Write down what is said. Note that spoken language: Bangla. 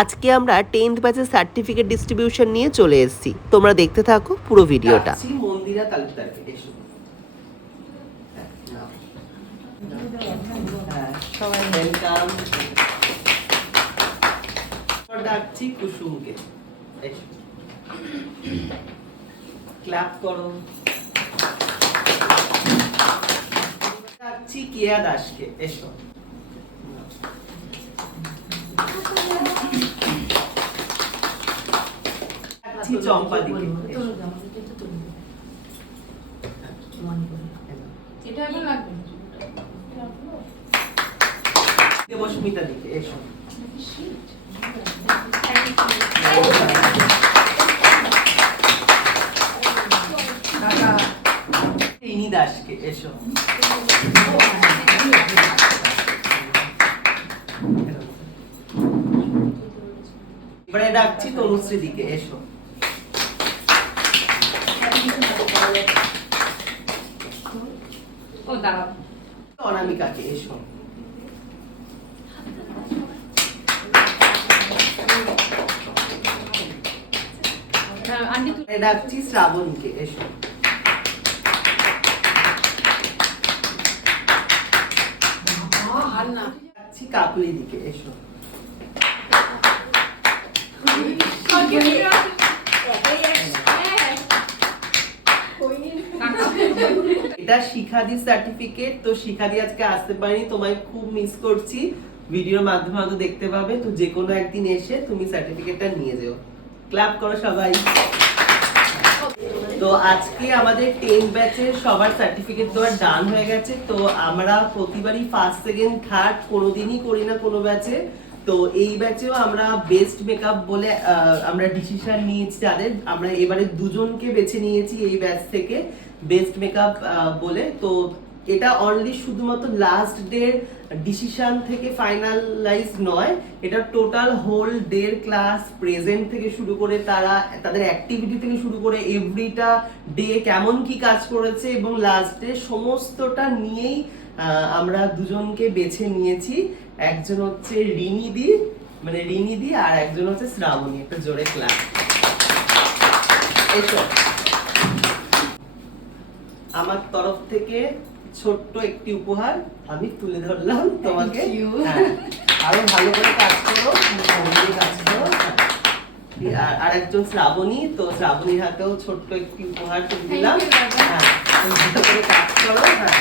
আজকে আমরা 10th ব্যাচের সার্টিফিকেট ডিস্ট্রিবিউশন নিয়ে চলে এসেছি। তোমরা দেখতে থাকো পুরো ভিডিওটা। মন্দিরা তালুকদারকে এসো। সবাই ওয়েলকাম। ডাকছি কুসুমকে, এসো। ক্ল্যাপ করো। ডাকছি কিয়া দাসকে, এসো। চম্পা দিকে, দেবস্মিতা দিকে, এসো। রিনি দাসকে, এসো। এবারে ডাকছি তনুশ্রী দিকে, এসো। অনামিকাকে, এসো। ডাকছি শ্রাবণীকে, এসো। ডাকছি কাকুলি দিকে, এসো। এটা শিখাদি সার্টিফিকেট। তো শিখাদি আজকে আসতে পারিনি, তোমায় খুব মিস করছি। ভিডিওর মাধ্যমে হয়তো দেখতে পাবে, তো যে কোনো একদিন এসে তুমি সার্টিফিকেটটা নিয়ে যেও। ক্ল্যাপ করো সবাই। তো আজকে আমাদের 10 ব্যাচের সবার সার্টিফিকেট দেওয়ার ডান হয়ে গেছে। তো আমরা প্রতিবারই ফার্স্ট সেকেন্ড থার্ড কোনোদিনই করি না কোনো ব্যাচে। তো এই ব্যাচেও আমরা বেস্ট মেকআপ বলে আমরা ডিসিশন নিয়েছি, যাদের আমরা এবারে দুজনকে বেছে নিয়েছি এই ব্যাচ থেকে বেস্ট মেকআপ বলে। তো এটা অনলি শুধুমাত্র লাস্ট ডের ডিসিশন থেকে ফাইনালাইজ নয়, এটা টোটাল হোল ডের ক্লাস প্রেজেন্ট থেকে শুরু করে তারা তাদের অ্যাক্টিভিটি থেকে শুরু করে এভরিটা ডে কেমন কি কাজ করেছে এবং লাস্ট ডে সমস্তটা নিয়েই আমরা দুজনকে বেছে নিয়েছি। একজন হচ্ছে রিনিদি আর একজন হচ্ছে শ্রাবণী। একটা জোরে ক্লাস। এসো। আমার তরফ থেকে ছোট্ট একটি উপহার আমি তুলে ধরলাম তোমাকে। আরো ভালো করে কাজ করো, কাজ করো। আর একজন শ্রাবণী, তো শ্রাবণীর হাতেও ছোট্ট একটি উপহার তুলে দিলাম। হ্যাঁ, ভালো করে কাজ করো। হ্যাঁ।